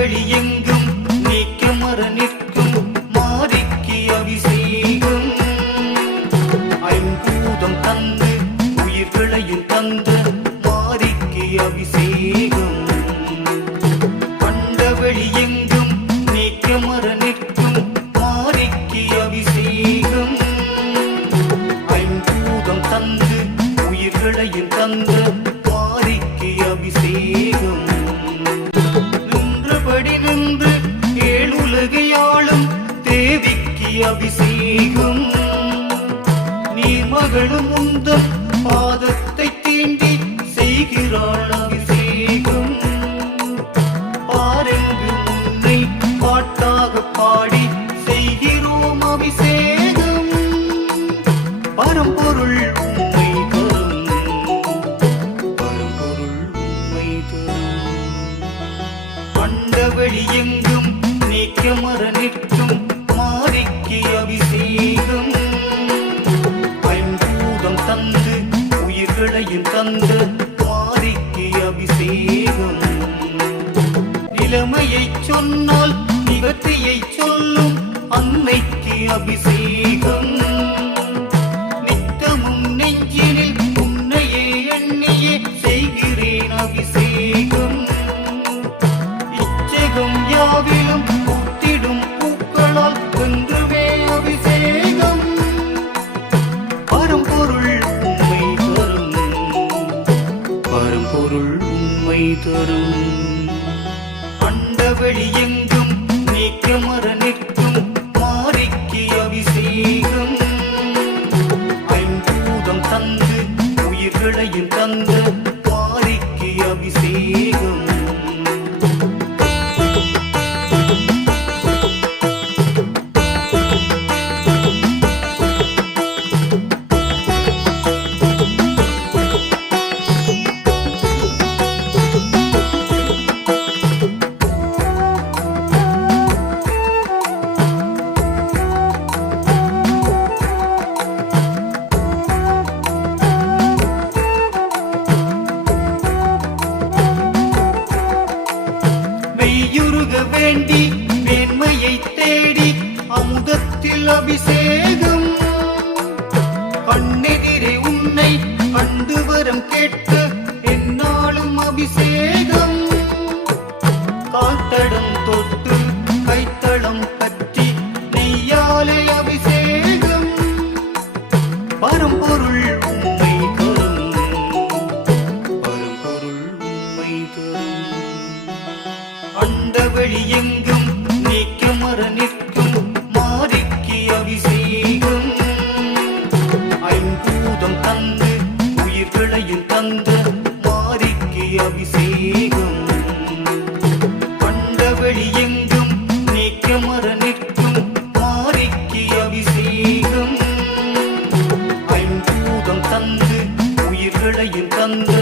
கண்டவழி நீக்க மர நிற்கும் மாரிக்கு அபிஷேகம். ஐம்பூதம் தந்து உயிர்களையும் தந்த மாரிக்கு அபிஷேகம். கண்டவழி எங்கும் நீக்க மர நிற்கும் மாரிக்கு அபிஷேகம். ஐம்பூதம் தந்து உயிர்களையும் தந்த அபிஷேகம். அபிஷேகம். நீ மகளும் உந்தம் பாதத்தை தீண்டி செய்கிறாள் அபிஷேகம். பாரெங்கு உன்னை பாட்டாக பாடி செய்கிறோம் அபிஷேகம். பரம்பொருள் உண்மை தரும். பரம்பொருள் உண்மை தரும். கண்டவழி எங்கும் நீக்க மர நிற்கும். மாரிக்கு அபிஷேகம். ஐம்பூதம் தந்து உயிர்களையும் தந்த மாரிக்கு அபிஷேகம். நிலைமையை சொன்னால் நிகழ்ச்சியை சொல்லும் அன்னைக்கு அபிஷேகம். உண்மை தரும். அண்டவழி எங்கும் நீக்க மர நிற்கும் மாறிக்கு அபிஷேகம். ஐம்பூதம் தந்து உயிர்களையும் தந்து அமுதத்தில் அபிஷேகம். கண்ணெதிரே உன்னை கண்டு வரம் கேட்டு என்னாலும் அபிஷேகம். காத்தடம் தொட்டு கைத்தளம் பற்றி நெய்யாலே அபிஷேகம். பரம்பொருள் உண்மை தரும். பரம்பொருள் உண்மை தரும். அண்டவழி எங்கும் நீக்க மலையில் தந்த மாரிக்கு அபிஷேகம். பண்டவெளி எங்கும் நீக்க மர நிற்கும் மாரிக்கு அபிஷேகம். ஐம்பூதம் தந்து உயிர்களையும் தந்த